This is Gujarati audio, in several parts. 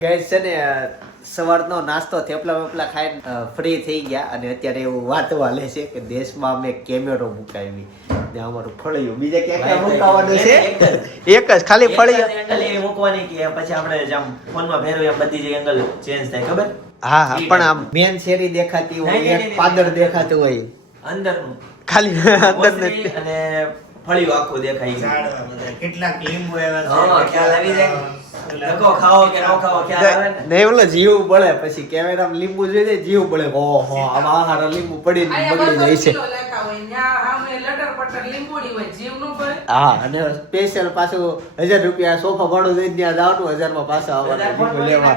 ગાઈસ છે ને સવારનો નાસ્તો થેપલા વેપલા ખાઈને ફ્રી થઈ ગયા અને અત્યારે એવું વાત વાલે છે કે દેશમાં અમે કેમેરો મુકાવી ને અમારું ફળિયું. બીજે ક્યાં ક્યાં મુકાવાનું છે? એક જ. ખાલી ફળિયું. એંગલ એ મૂકવાની કે પછી આપણે જેમ ફોનમાં ફેરવીએ એમ બધી જે એંગલ ચેન્જ થાય ખબર? હા હા પણ આમ મેન શેરી દેખાતી હોય એક પાદર દેખાતું હોય. અંદરનું. ખાલી અંદર અને ફળિયું આખું દેખાય. કેટલાક લીંબુ એવા હા, ખ્યાલ આવી જાય. જીવ બળે પછી કેમેરામાં લીંબુ જોઈએ જીવ બળે ઓહો આમાં હારા લીંબુ પડીને બગડી જાય છે. કિલો લેખા હોય ન્યા સામે લટર પટર લીંબોડી હોય જીવ નો પડે હા અને સ્પેશિયલ પાછું હજાર રૂપિયા સોફા ભાડું ત્યાં જવાનું હજારમાં પાછા આવવાનું લેવા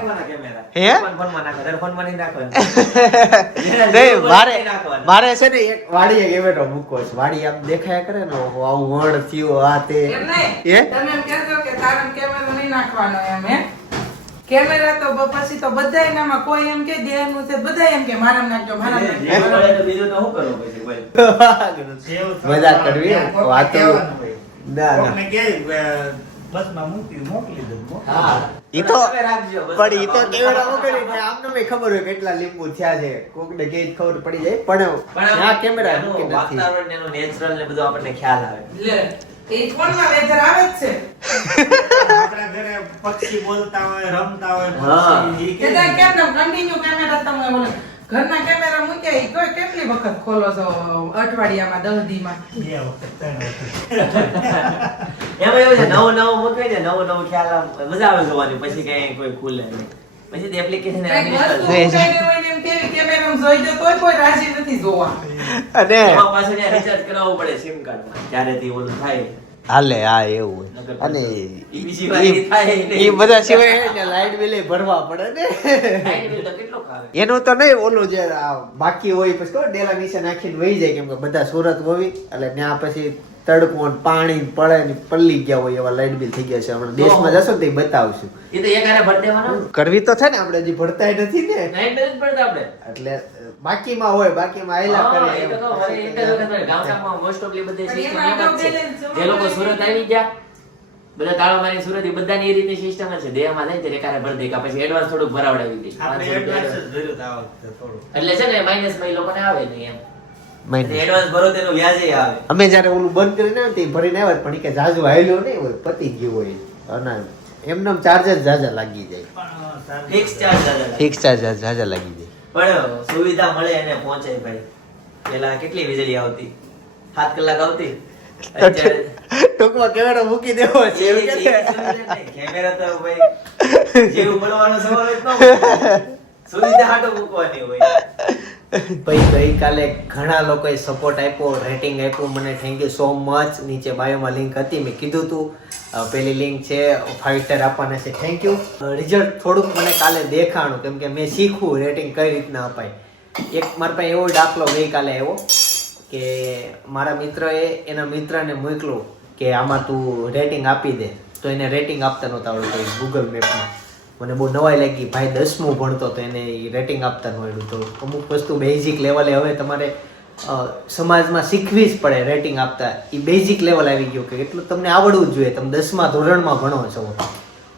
હે? ફોન- ફોનમાં નાખો. તારે ફોનમાં નહીં નાખવાના. નહીં મારે મારે છે ને એક વાડીએ કેમેરો મૂકવો છે વાડી આમ દેખાયા કરે ને આવું વણ થયું આ તે એમ નહીં હે? તમે એમ કહેશો કે તારા કેમેરો નહીં નાખવાનો એમ હે કેમેરા તો પછી તો બધા એનામાં કોઈ એમ કે દેહનું છે બધા એમ કે મારા નાખજો મારા નાખજો. બીજું તો શું કરવું પછી હોય, કરવી વાતો ના ના. કે બસમાં મૂકી મોકલી દઉં હા. ઈ તો પણ ઈ તો કેમેરા વગર ને આમને મેં ખબર હોય કેટલા લીંબુ થયા છે. કોકને કે ખબર પડી જાય પણ આ કેમેરા એનું મૂકી નથી. વાતાવરણ ને બધું આપણને ખ્યાલ આવે. એ ફોનમાં વેધર આવે જ છે. આપણા ઘરે પક્ષી બોલતા હોય રમતા હોય પક્ષી, કે કે કેમ કન્ટિન્યુ કેમેરા તમે બોલો ઘરના કેમેરા મૂક્યા ઈ કોઈ કેટલી વખત ખોલો છો અઠવાડિયામાં દસ દીમાં બે વખત ત્રણ વખત. એમાં એવું છે નવું નવું મૂકવી ને નવું નવું ખ્યાલ આમ મજા આવે જોવાની પછી કઈ કોઈ ખુલે નહીં. પછી એપ્લિકેશન એમ કેવી કેમેરા જોઈ દે તોય કોઈ રાજી નથી જોવા. અને એમાં રિચાર્જ કરાવવું પડે સિમ કાર્ડમાં ત્યારે ઓલું થાય. હાલે હા એવું અને. એ બધા સિવાય ને લાઈટ બિલ ભરવા પડે ને. એનું તો નહીં ઓલું જે બાકી હોય પછી કહો ડેલા નીચે નાખીને વહી જાય કેમ કે બધા સુરત હોવી એટલે ત્યાં પછી તડકો પાણી પડે ને પલ્લી ગયા હોય એવા લાઈટ બિલ થઈ ગયા છે. હમણાં દેશમાં જશો તે બતાવશું. કરવી તો છે ને આપણે હજી ભરતાય નથી ને. આપણે. એટલે બાકીમાં હોય બાકીમાં આયલા કરે એ તો હવે એક જ વખત. ગામડામાં મોસ્ટ ઓફલી બધે એમાં એમ જ છે. જે લોકો સુરત આવી ગયા બધા તાળો મારી સુરત બધાની એ રીતની સિસ્ટમ છે. દેહમાં થાય ત્યારે કારે ભરી દે કા પછી એડવાન્સ થોડુંક ભરાવડાવી દે. આપણે પાંચસો જ આ વખતે થોડું. એટલે છે ને માઇનસમાં એ લોકોને આવે નહીં એમ. એડવાન્સ ભરો તેનું વ્યાજે આવે. અમે જયારે ઓલું બંધ કરીને આવ્યા તે ભરીને આવ્યા પણ કે જાજુ હાલ્યો નહીં હોય પતી ગયું હોય. અને એમને ચાર્જ જ જાજા લાગી જાય. પણ, ફિક્સ ચાર્જ ફિક્સ ચાર્જ જાજા લાગી જાય. પણ સુવિધા મળે એને પહોંચે ભાઈ. પેલા કેટલી વીજળી આવતી? સાત કલાક આવતી? ટૂંકમાં કેમેરા મૂકી દેવો છે? કેમેરા તો ભાઈ જીવ મળવાનો સવાલ જ ન સુવિધા હાટો મૂકવાની હોય. ભાઈ ગઈકાલે ઘણા લોકોએ સપોર્ટ આપ્યો રેટિંગ આપ્યું. મને થેન્ક યુ સો મચ નીચે બાયોમાં લિંક હતી, મેં કીધું હતું પેલી લિંક છે ફાઇવ સ્ટાર આપવાના છે. થેન્ક યુ રિઝલ્ટ થોડુંક મને કાલે દેખાણું, કેમ કે મેં શીખવું રેટિંગ કઈ રીતના અપાય. એક મારા પાસે એવો દાખલો ગઈકાલે આવ્યો કે મારા મિત્રએ એના મિત્રને મોકલું કે આમાં તું રેટિંગ આપી દે. તો એને રેટિંગ આપતા નહોતા આવડતું ગૂગલ મેપમાં મને બહુ નવાઈ લાગી. ભાઈ દસમું ભણતો તો એને એ રેટિંગ આપતા આવડ્યું તો અમુક વસ્તુ બેઝિક લેવલે હવે તમારે સમાજમાં શીખવી જ પડે રેટિંગ આપતા. એ બેઝિક લેવલ આવી ગયું કે એટલું તમને આવડવું જોઈએ. તમે દસમા ધોરણમાં ભણો છો.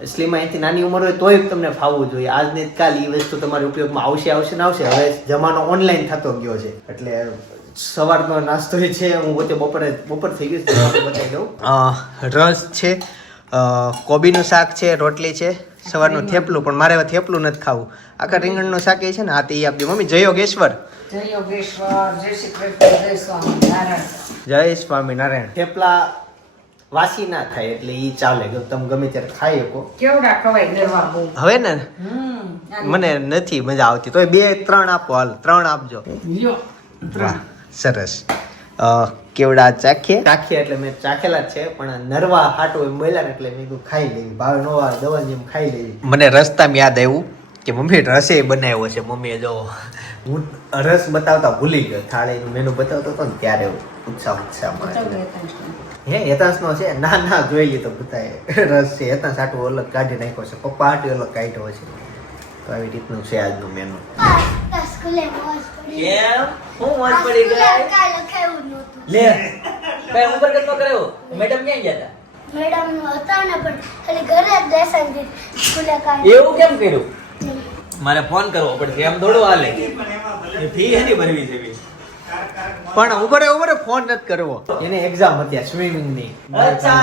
એટલીમાં અહીંથી નાની ઉંમર હોય તોય તમને ફાવવું જોઈએ. આજને કાલ એ વસ્તુ તમારે ઉપયોગમાં આવશે આવશે ને આવશે. હવે જમાનો ઓનલાઈન થતો ગયો છે. એટલે સવારનો નાસ્તો છે. હું પોતે બપોરે, બપોર થઈ ગયું બતાવી દઉં. રસ છે. કોબીનું શાક છે, રોટલી છે. સવારનું થેપલું પણ મારે થેપલું નથી ખાવું. આખા રીંગણનું શાક એ છે ને આ તે આપજો. આપી મમ્મી જય યોગેશ્વર. જય યોગેશ્વર જય શ્રી કૃષ્ણ જય સ્વામિનારાયણ. જય સ્વામિનારાયણ. થેપલા વાસી ના થાય એટલે ઈ ચાલે. કે તમે ગમે ત્યારે ખાઈ શકો. કેવડા ખવાય ગરવા હવે ને? મને નથી મજા આવતી. તોય બે ત્રણ આપો હાલ. ત્રણ આપજો. લ્યો સરસ. કેવડા ચાખીએ? ચાખીએ એટલે મેં ચાખેલા જ છે પણ નરવા હાટો એમ બોલ્યા ને એટલે મેં કીધું ખાઈ લેવી ભાવે વાર દવા જેમ ખાઈ લેવી મને રસ્તામાં યાદ આવ્યું કે મમ્મી રસે બનાવ્યો છે. મમ્મીએ જો હું રસ બતાવતા ભૂલી ગયો. થાળીનું મેનુ બતાવતો હતો ને ત્યારે ઉત્સાહ ઉત્સાહ એટલે. હે હેતાંશ નો છે? ના ના જોઈ લીધો બતાવે. રસ છે. હેતાંશ આટલું અલગ કાઢી નાખ્યો છે. પપ્પા આટલું અલગ કાઢ્યો છે. તો આવી રીતનું છે આજનું મેનુ સ્કૂલે મોજ પણ કેમ કર્યું? મારે ફોન કરવો પડશે એમ થોડું હાલે ભરવી છે પણ ઉબરે ઉબરે ફોન નથી કરવો. એને એક્ઝામ હતી સ્વિમિંગની અચ્છા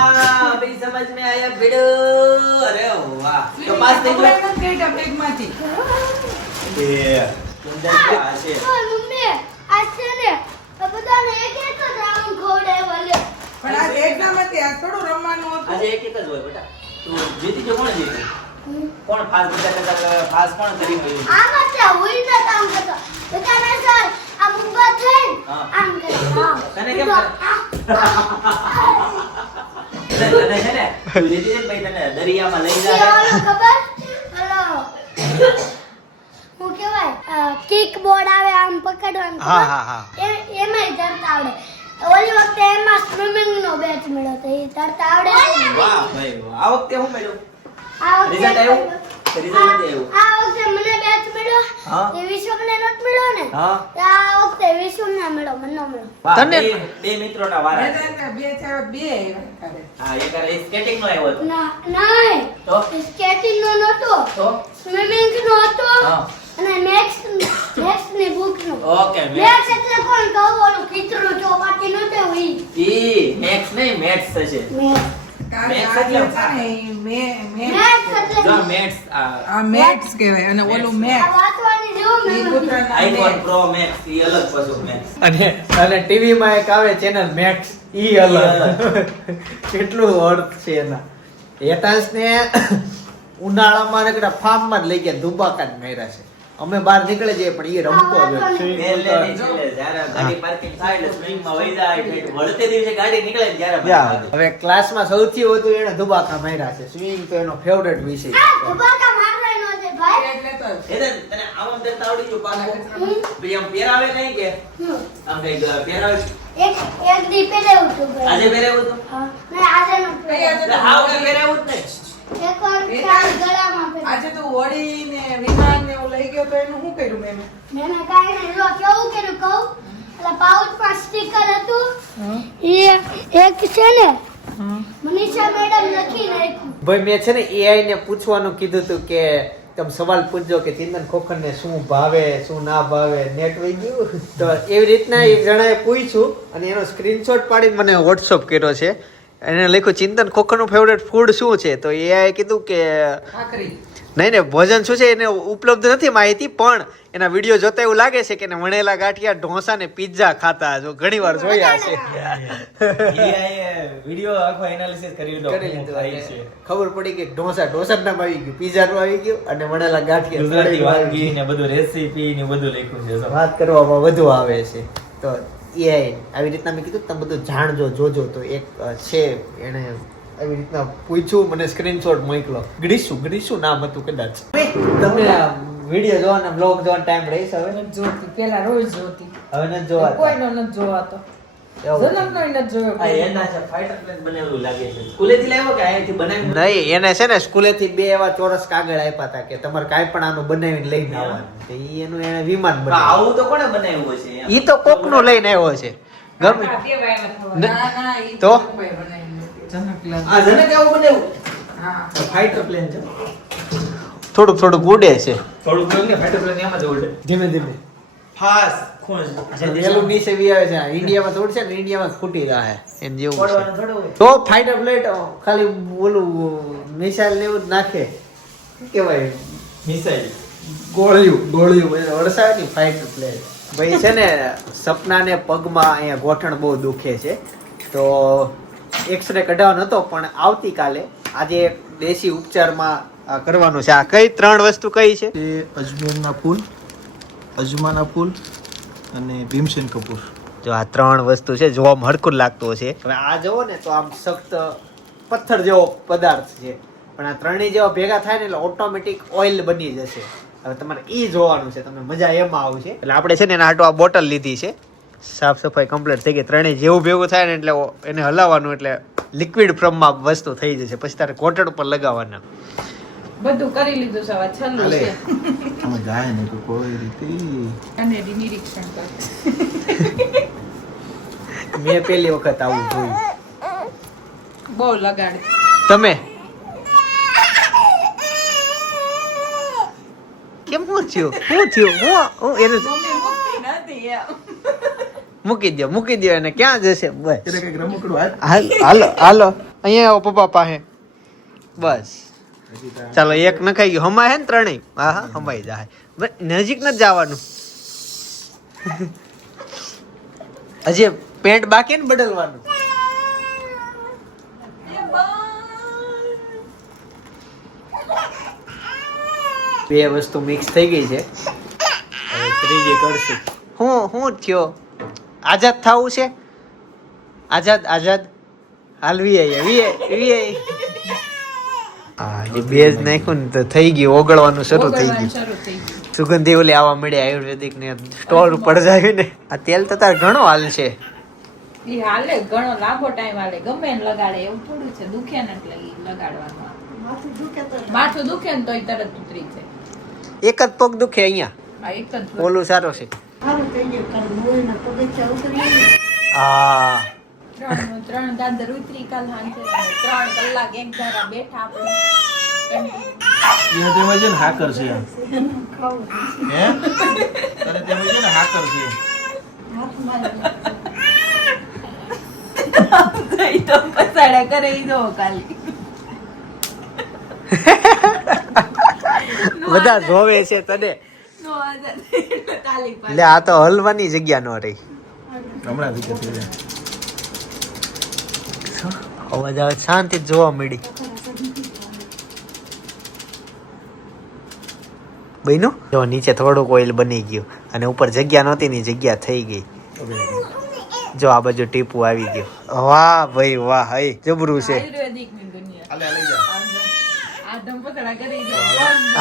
અભી સમજ મે આયા ભીડો. અરે વાહ. તો પાસ થઈ ગયો? ટેકમાંથી. ને. પણ આ exam હતી, આ થોડું રમવાનું હતું. આજે એક એક જ હોય બેટા. તું જીતી જો કોણ જીતી? કોણ ફાસ બધા કરતા ફાસ કોણ કરી ગયું? ઉલટા કામ કરતો. સર આમ કરે. તને કેમ તને છે ને તું જીતી છે ભાઈ તને દરિયામાં લઈ જાય ખબર? હું કહેવાય? કિક બોર્ડ આવે આમ પકડવાનું હા ખબર? હા હા. એ- તરતા આવડે. ઓલી વખતે એમાં સ્વિમિંગ નો બેચ મળ્યો તો એ તરતા આવડે વાહ ભાઈ વાહ. આ વખતે શું મળ્યું? આ વખતે રિઝલ્ટ આવ્યું? નથી આ વખતે મને બેચ મળ્યો. હા. એ વિશ્વમને નત મળ્યો ને? આ વખતે વિશ્વમને મળ્યો મને મળ્યો. તને- બે મિત્રોના વારા બે ચાર બે હા એક આ સ્કેટિંગ નો આવ્યો. ના નહીં તો? સ્કેટિંગ નો નતો તો? સ્વિમિંગ નો હતો. હા. અને નેક્સ્ટ નેક્સ્ટની બુક નો ઓકે મેક્સ એટલે કોણ? કહું ઓલું ખીચડું ચોપાટી નતો ઈ ઈ મેક્સ નહીં મેથ્સ થશે. મેક્સ કારણ કે મેથ્સ એટલે છે ને મે- મે- મેક્સ એટલે મેથ્સ આ. આ મેથ્સ કહેવાય અને ઓલું મેથ્સ. આઈફોન પ્રો મેક્સ ઈ અલગ પાછું મેક્સ અને અને ટીવી માં એક આવે ચેનલ મેક્સ ઈ અલગ. કેટલું અર્થ છે એના? હેતાંશ ને ઉનાળામાં નકરા ફાર્મમાં જ લઈ ગયા દુબાકા જ માર્યા છે. અમે બહાર નીકળે છે પણ એ રમતો ભાગે. હવે ક્લાસમાં સૌથી વધુ એને ધુબાકા માર્યા છે. સ્વિમિંગ તો એનો ફેવરેટ વિષય પહેરાવે પહેરાવે? પહેરેવું હતું આજે પહેરાવું હતું આજે હાવ પહેરાવ્યું જ નહીં. આજે તો હોડી ને વિમાન ને એવું લઈ ગયો તો એનું શું કર્યું મેં મેં કાંઈ નહીં. જો કેવું કર્યું કહું? એટલે પાઉચમાં સ્ટીકર હતું. એ એક છે ને મનીષા મેડમ લખી નાખ્યું. ભાઈ મેં છે ને એઆઈ ને પૂછવાનું કીધું હતું કે તમે સવાલ પૂછજો કે ચિંતન ખોખર ને શું ભાવે શું ના ભાવે નેટ વહી ગયું? તો એવી રીતના એક જણાએ પૂછ્યું અને એનો સ્ક્રીનશોટ પાડીને મને વોટ્સઅપ કર્યો છે. એને લખ્યું ચિંતન ખોખરનું ફેવરેટ ફૂડ શું છે? તો એઆઈ કીધું કે નહીં નહીં ને ભોજન શું છે એને ઉપલબ્ધ નથી માહિતી પણ એના વીડિયો જોતા એવું લાગે છે કે એને વણેલા ગાંઠિયા ઢોસા ને પિઝા ખાતા જો ઘણી વાર જોયા છે. વિડિયો આખો એનાલિસિસ કરી લીધો. કરી લીધું અને ખબર પડી કે ઢોસા ઢોસા નામ આવી ગયું પિઝા નું આવી ગયું અને વણેલા ગાંઠિયા ગુજરાતી વાનગી ને બધું રેસીપી ને બધું લખ્યું છે. વાત કરવામાં વધુ આવે છે. તો એ આવી રીતના મેં કીધું તમે બધું જાણજો જોજો. તો એક છે એને આવી રીતના પૂછ્યું મને સ્ક્રીનશોટ મોકલો. ગ્રીસુ ગ્રીસુ નામ હતું કદાચ. તમને વીડિયો જોવાનો બ્લોગ જોવાનો ટાઈમ રહીશ હવે? નથી જોતી પેલા રોજ જોતી. હવે નથી જોવા કોઈનો નથી જોવાતો. નહીં એને છે ને સ્કૂલેથી બે એવા ચોરસ કાગળ આપ્યા હતા કે તમારે કાંઈ પણ આનું બનાવીને લઈને આવવાનું. એનું એને વિમાન બનાવ્યું. આવું તો કોણે બનાવ્યું હશે ઈ તો કોકનું લઈને આવ્યો છે. ગમે તો? આ જનક આવું બનાવ્યું? હા. પ્લેન છે. થોડુંક થોડુંક ઉડે છે. થોડુંક જોયું ને પ્લેન એમાં જ ઉડે. ધીમે ધીમે. ફાસ જે નીચે બી આવે છે ઇન્ડિયામાં ને ઇન્ડિયામાં ફૂટી જેવું હોય. તો ફાઈટર પ્લેટ ખાલી ઓલું મિસાઇલ ને એવું જ નાખે કેવાય મિસાઈલ. ગોળિયું. ગોળિયું વરસાવે ને ફાઈટર પ્લેટ ભાઈ છે ને સપનાને પગમાં અહીંયા ગોઠણ બહુ દુખે છે. તો એક્સરે કઢાવવાનો હતો પણ આવતીકાલે આજે એક દેશી ઉપચારમાં કરવાનું છે. આ કઈ ત્રણ વસ્તુ કઈ છે? અજમેરના ફૂલ. અજમાના ફૂલ. અને ભીમસેન કપૂર. જો આ ત્રણ વસ્તુ છે જોવામાં હડકું લાગતું હશે. હવે આ જુઓ ને તો આમ સખ્ત પથ્થર જેવો પદાર્થ છે. પણ આ ત્રણેય જેવા ભેગા થાય ને એટલે ઓટોમેટિક ઓઇલ બની જશે. હવે તમારે એ જોવાનું છે તમને મજા એમાં આવશે. એટલે આપણે છે ને એના હાટો આ બોટલ લીધી છે. સાફ સફાઈ કમ્પ્લીટ થઈ ગઈ. ત્રણેય જેવું ભેગું થાય ને એટલે એને હલાવવાનું એટલે લિક્વિડ ફ્રમમાં વસ્તુ થઈ જશે. પછી તારે કોટડ ઉપર લગાવવાના. બધું કરી લીધું છે હવે છેલ્લું હાલે. છે. આમાં ગાય ને તો કોઈ રીતે. અને એની નિરીક્ષણ કર. મેં પહેલી વખત આવું જોયું. બહુ લગાડે. તમે? કેમ શું થયું? શું થયું? હું હું એને મમ્મી મૂકતી નથી એમ. મૂકી દો મૂકી દો એને. ક્યાં જશે? બસ. એટલે કંઈક રમકડું હાથ હાલ હાલો હાલો. અહીંયા આવો પપ્પા પાસે. બસ. ચાલો, એક નખાઈ ગયું. હમાય હે ને ત્રણેય? હા હા હમાઈ જાય નજીક ન જવાનું. હજી પેન્ટ બાકી ને બદલવાનું? બે વસ્તુ મિક્સ થઈ ગઈ છે. હવે ત્રીજી કરશું. હું હું થયો. આઝાદ થવું છે? આઝાદ આઝાદ. હાલ વી આઈ વી આઈ આઈ હા એ બેઝ નાખ્યું ને તો થઈ ગયું ઓગળવાનું શરૂ થઈ ગયું. સુગંધી ઓલી આવવા મળે આયુર્વેદિક ને સ્ટોલ ઉપર જાય ને. આ તેલ તો તાર ઘણો હાલ છે. ઈ હાલે ઘણો લાંબો ટાઈમ હાલે. ગમે એને લગાડે એવું થોડું છે દુખે ને એટલે ઈ લગાડવાનું માથું દુખે ને. તોય તરત ઉતરી જાય. એક જ પગ દુખે અહીંયા? એક જ ઓલું સારો છે. હા. ત્રણ ત્રણ દાદર ઉતરી કાલ સાંજે. ત્રણ કલાક એક ધારા બેઠા આપણે. એ તેમાં છે ને હાકર છે. હે? અરે તેમાં છે ને હાકર છે. તો પસાડા કરે ઈ દો કાલી બધા જોવે છે તને. એટલે આ તો હલવાની જગ્યા ન રહી. હમણાં અવાજ આવે શાંતિ જોવા મળી. બન્યું? જો નીચે થોડુંક ઓઇલ બની ગયું અને ઉપર જગ્યા નહોતી ની જગ્યા થઈ ગઈ. જો આ બાજુ ટીપુ આવી ગયું. વાહ ભાઈ વાહ હઈ જબરું છે.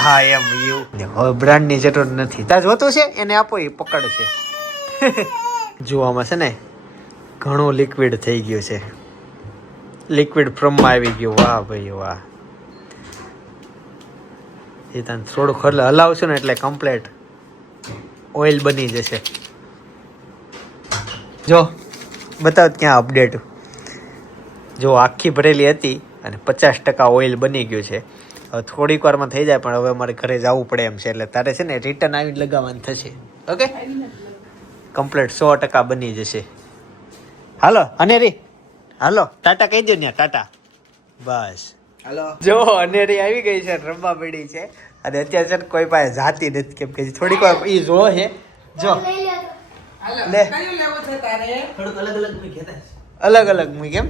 હા એમ યુ હવે બ્રાન્ડની જરૂર નથી. તાર જોતું છે? એને આપો એ પકડ છે જોવામાં છે ને ઘણું લિક્વિડ થઈ ગયું છે. લિક્વિડ ફ્રમમાં આવી ગયું. વાહ ભાઈ વાહ. એ તને થોડુંક ખરલે હલાવશું ને એટલે કમ્પ્લેટ ઓઇલ બની જશે. જો, બતાવ ક્યાં અપડેટ જો આખી ભરેલી હતી અને પચાસ ટકા ઓઇલ બની ગયું છે. હવે થોડીક વારમાં થઈ જાય, પણ હવે અમારે ઘરે જવું પડે એમ છે, એટલે તારે છે ને રિટર્ન આવીને લગાવવાનું થશે. ઓકે કમ્પ્લેટ સો ટકા બની જશે. હાલો અનેરી હાલો, ટાટા કહી દો ને ટાટા. બસ. હાલો. જો અનેરી આવી ગઈ છે રમવા પડી છે. અને અત્યારે છે કોઈ પાસે જાતી નથી કેમ કે થોડીક વાર એ જો છે. જો. લે. કયું લેવું છે તારે? થોડુંક અલગ અલગ મૂકી કહેતા અલગ અલગ મૂકી કેમ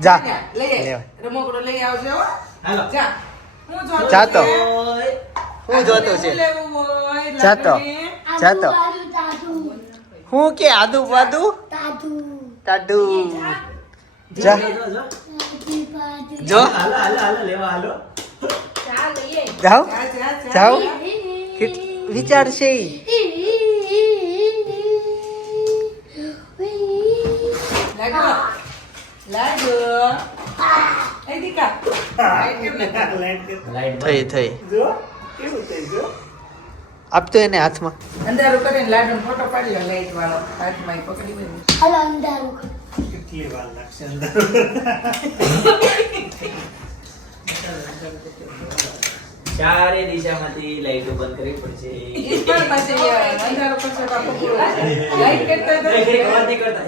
જા. આય. લઈ આવજો હો. જા. હું જોતું? હું જોતો છે? જાતો. જાતો. હું કે આદુ બાદુ? ટાડુ જા. જો. તાજુ જો ચા લઈ આય. જાઓ. જા, જા, જા. જાઓ વિચારશે. થઈ લાઈટ કેમ નથી? થઈ થઈ. આપતો એને હાથમાં. અંધારું કરીને લાડુનો ફોટો પાડી લો લાઈટ વાળો. હાથમાં પકડી હોય હાલો અંધારું. કેટલી વાર લાગશે અંદર ચારે દિશામાંથી લાઈટો બંધ કરવી પડશે. પણ અંધારું. લાઈટ કરતા. નહીં કરતા,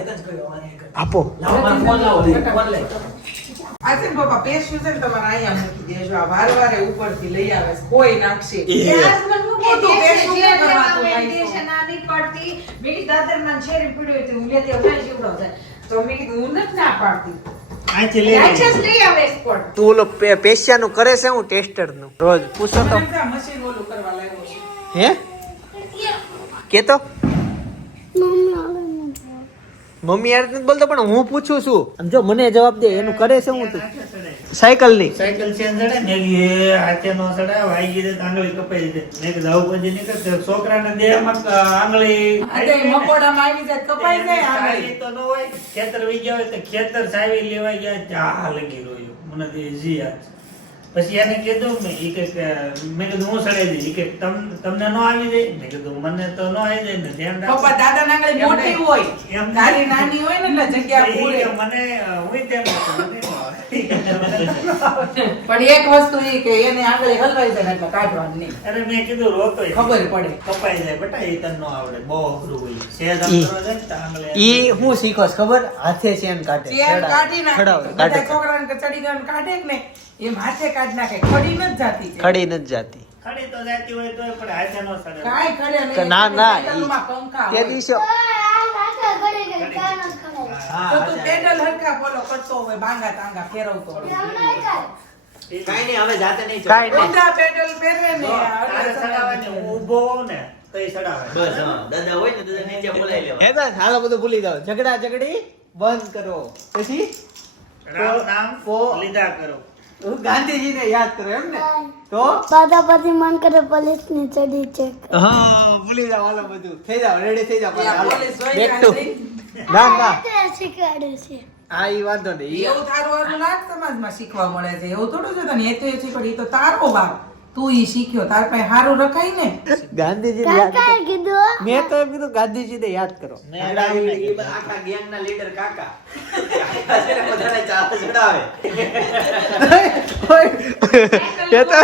આપો. લાવો, ફોન લાવો, ફોન લઈ. આ છે ને પપ્પા પેસ્ટ છે ને તમારે અહીંયા મૂકી દેજો. આ વારે વારે ઉપરથી લઈ આવે છે. કોઈ નાખશે. ના પેશિયાનું કરે છે હું ટેસ્ટરનું રોજ પૂછો તો. હે? કેતો? મમ્મી યાર નથી બોલતો પણ હું પૂછું છું. આમ જો મને જવાબ દે એનું કરે છે હું તું. સાયકલની સાયકલ ચેન જડે ને એ હાથે નો ચડે વાઈ ગઈ આંગળી કપાઈ દે ને કે આવું પછી કરતો છોકરાને દેહમાં માં આંગળી અરે મકોડામાં આવી જાય કપાઈ જાય આંગળી. તો ન હોય. ખેતર વી ગયા હોય તો ખેતર સાવી લેવા ગયા આ લગી રહ્યું. મને જી યાદ છે. પછી એને કીધું મેં ઈ કે મેં કીધું હું સડાઈ દઈશ કે તમને ન આવી જાય? મેં કીધું મને તો ન આવી જાય ને ધ્યાન રાખો પપ્પા દાદા નાંગળી મોટી હોય. એમ તારી નાની હોય ને એટલે જગ્યા પૂરે. મને હું તેમ ન. પણ એક વસ્તુ એ કે એને આંગળી હલવાઈ જાય એટલે કાઢવાની નહીં. અરે મેં કીધું રોતો ખબર પડે. કપાઈ જાય બેટા એ તને ન આવડે. બહુ અઘરું હોય. સેજ ને આંગળી ઈ હું શીખો ખબર? હાથે ચેન કાઢે ચેન કાઢી ના. છોકરાને ચડી ગયો ને કાઢે કે ને એમ હાથે કાઢી નાખે. ખડી નથી જાતી ખડી નથી જાતી. ખડી તો જાતી હોય તોય પણ હાથે ન સડે. કાંઈ ખડે નહીં. ના ના તે દિવસે તો તું પેડલ બોલો કરતો હોય બાંગા તાંગા ફેરવતો કાંઈ નહીં હવે જાતે નહીં કાંઈ નહીં. પેડલ ફેરવે ને ઊભો ને તો એ ને તો ઝઘડા ઝઘડી બંધ કરો. પછી? નામ લીધા કરો. ગાંધીજીને યાદ કરો એમ ને? તો? દાદા પછી મન કરે પોલીસની ચડી ચેક હા ભૂલી જાવ હાલો બધું. થઈ જાઓ રેડી થઈ જાઓ ત્યાં હાલો. પોલીસ બેક ટુ ના ના. શીખવાડે છે. હા ઈ વાંધો નહીં. એવું તારું નાગ સમાજમાં શીખવા મળે છે. એવું થોડું છે તને? એ તો એ શીખવાડી એ તો તારો વાર. તું ઈ શીખ્યો. તાર પાસે હારું રખાય ને? ગાંધીજી યાદ કરો. કાકાએ કીધું? મેં તો એમ કીધું ગાંધીજીને યાદ કરો. ને એ આખા ગેંગના લીડર કાકા. કાકા છે ને બધાને ચાલ ચડાવે. એ તો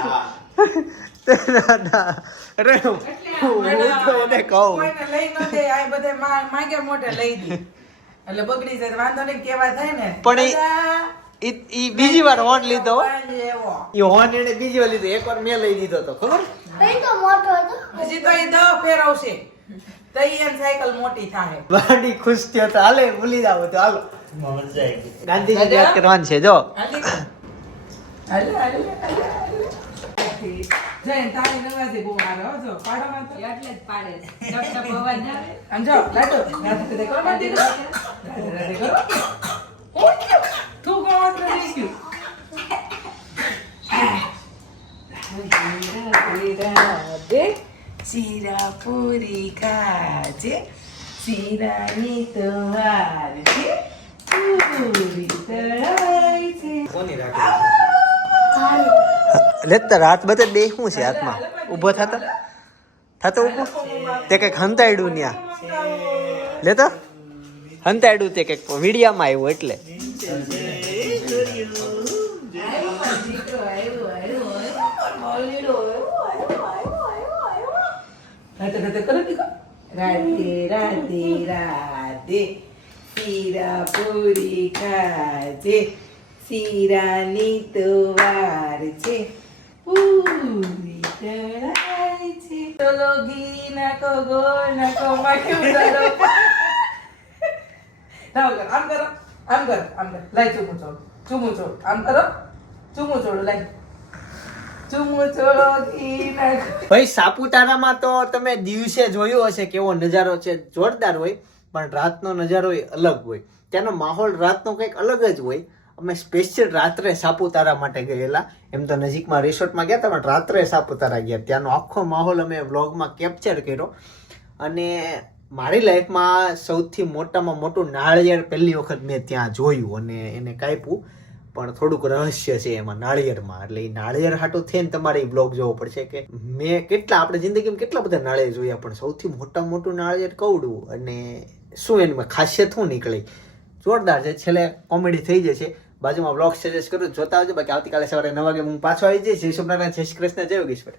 હા. ના, ના. અરે હું હું એને કહું. બધે એટલે બગડી જાય વાંધો નહીં કેવા થાય ને. પણ ઈ ઈ બીજી વાર હોર્ન લીધો એ ઈ હોર્ન એને બીજી વાર લીધો એકવાર મેં લઈ લીધો તો ખબર તો મોટો હતો હજી તો એ દહ ફેરવશે ઈ સાયકલ મોટી થાય બાડી ખુશ થયો તો હાલે ભૂલી જાવ તો હાલો ગાંધીજી યાદ કરવાનું છે જો હાલી. હાલે, હાલે, હાલે, હાલે. જઈને તારી નવાઝી બહુ મારે હો જો. પાડોમાં તો. આમ જો, લાડુ. રાધે રાધે કરો રાધે રાધે કરો. ઓ, તું કોણ નહીં ગયું? રાધે રાધે. શીરા પૂરી ખાજે શીરાની તો છે પૂરી તળાય છે કોની રાખી લેતા રાત બધે બે શું છે હાથમાં. ઊભો થતો? થતો ઊભો? તે કંઈક હંતાડ્યું ન્યા. લેતો? હંતાડ્યું તે કંઈક વિડીયામાં આવ્યું એટલે. રાધે રાધે રાધે શીરા પૂરી ખાજે શીરાની તો વાર છે પૂરી તળાય છે ચલો ઘી નાખો ગોળ નાખો માખી ના વગર આમ કરો આમ કરો આમ કરો લાઈ ચૂમું છોડ ચૂમું છોડ આમ કરો ચૂમું છોડ ઘી ભાઈ, સાપુતારામાં તો તમે દિવસે જોયો હશે કેવો નજારો છે, જોરદાર હોય, પણ રાતનો નજારો એ અલગ હોય. ત્યાંનો માહોલ રાતનો કંઈક અલગ જ હોય. અમે સ્પેશિયલ રાત્રે સાપુતારા માટે ગયેલા. એમ તો નજીકમાં રિસોર્ટમાં ગયા હતા, પણ રાત્રે સાપુતારા ગયા. ત્યાંનો આખો માહોલ અમે વ્લોગમાં કેપ્ચર કર્યો. અને મારી લાઈફમાં સૌથી મોટામાં મોટું નાળિયેર પહેલી વખત મેં ત્યાં જોયું અને એને કાપ્યું. પણ થોડુંક રહસ્ય છે એમાં નાળિયેરમાં. એટલે એ નાળિયેર હાટો થઈને તમારે એ બ્લોગ જોવો પડશે કે મેં કેટલા આપણે જિંદગીમાં કેટલા બધા નાળિયેર જોયા, પણ સૌથી મોટા મોટું નાળિયેર કવડું અને શું એની ખાસિયત શું નીકળી? જોરદાર છે. છેલ્લે કોમેડી થઈ જશે. બાજુમાં બ્લોગ સજેસ્ટ કરું જોતા આવજો. બાકી આવતીકાલે સવારે નવ વાગે હું પાછો આવી જઈશ. જય સોમનારાયણ જય શ્રી કૃષ્ણ. જય યોગેશ્વર.